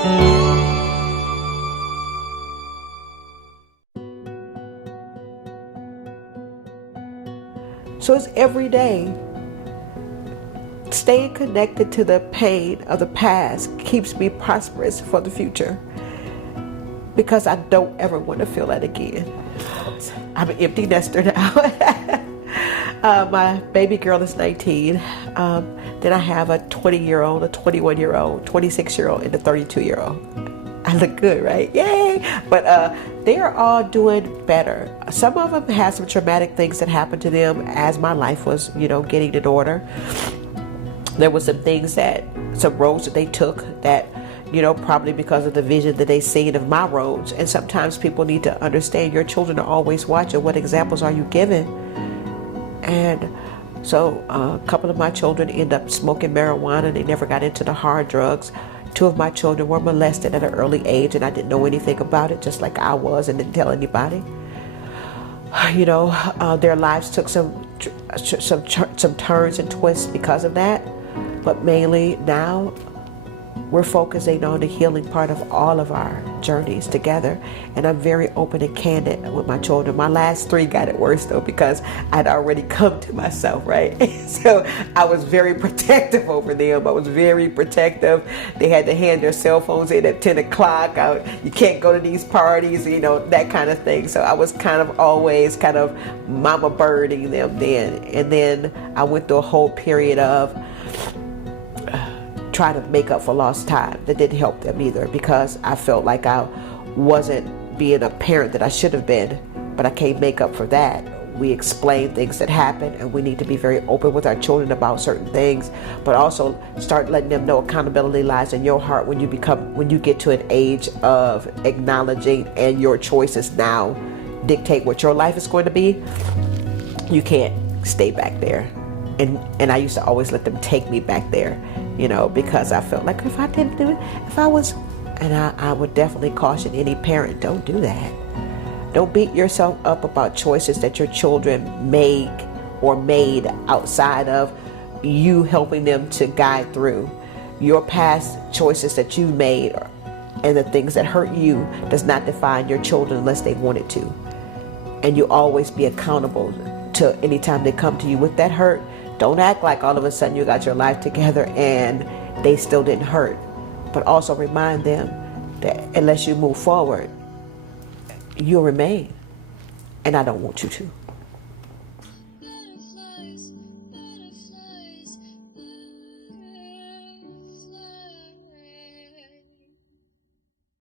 So it's every day. Staying connected to the pain of the past keeps me prosperous for the future, because I don't ever want to feel that again. I'm an empty nester now. My baby girl is 19. Then I have a 20-year-old, a 21-year-old, 26-year-old, and a 32-year-old. I look good, right? Yay! But they are all doing better. Some of them had some traumatic things that happened to them as my life was, getting in order. There was some roads that they took that, probably because of the vision that they seen of my roads. And sometimes people need to understand your children are always watching. What examples are you giving? And so a couple of my children end up smoking marijuana. They never got into the hard drugs. 2 of my children were molested at an early age, and I didn't know anything about it, just like I was, and didn't tell anybody. Their lives took some turns and twists because of that. But mainly now, we're focusing on the healing part of all of our journeys together. And I'm very open and candid with my children. My last 3 got it worse though, because I'd already come to myself, right? So I was very protective over them. I was very protective. They had to hand their cell phones in at 10 o'clock. You can't go to these parties, that kind of thing. So I was always mama birding them then. And then I went through a whole period of try to make up for lost time. That didn't help them either, because I felt like I wasn't being a parent that I should have been, but I can't make up for that. We explain things that happen, and we need to be very open with our children about certain things, but also start letting them know accountability lies in your heart when you get to an age of acknowledging, and your choices now dictate what your life is going to be. You can't stay back there. And I used to always let them take me back there, because I felt like if I didn't do it, I would definitely caution any parent, don't do that. Don't beat yourself up about choices that your children make or made outside of you helping them to guide through. Your past choices that you made and the things that hurt you does not define your children unless they want it to. And you always be accountable to anytime they come to you with that hurt. Don't act like all of a sudden you got your life together and they still didn't hurt. But also remind them that unless you move forward, you'll remain. And I don't want you to.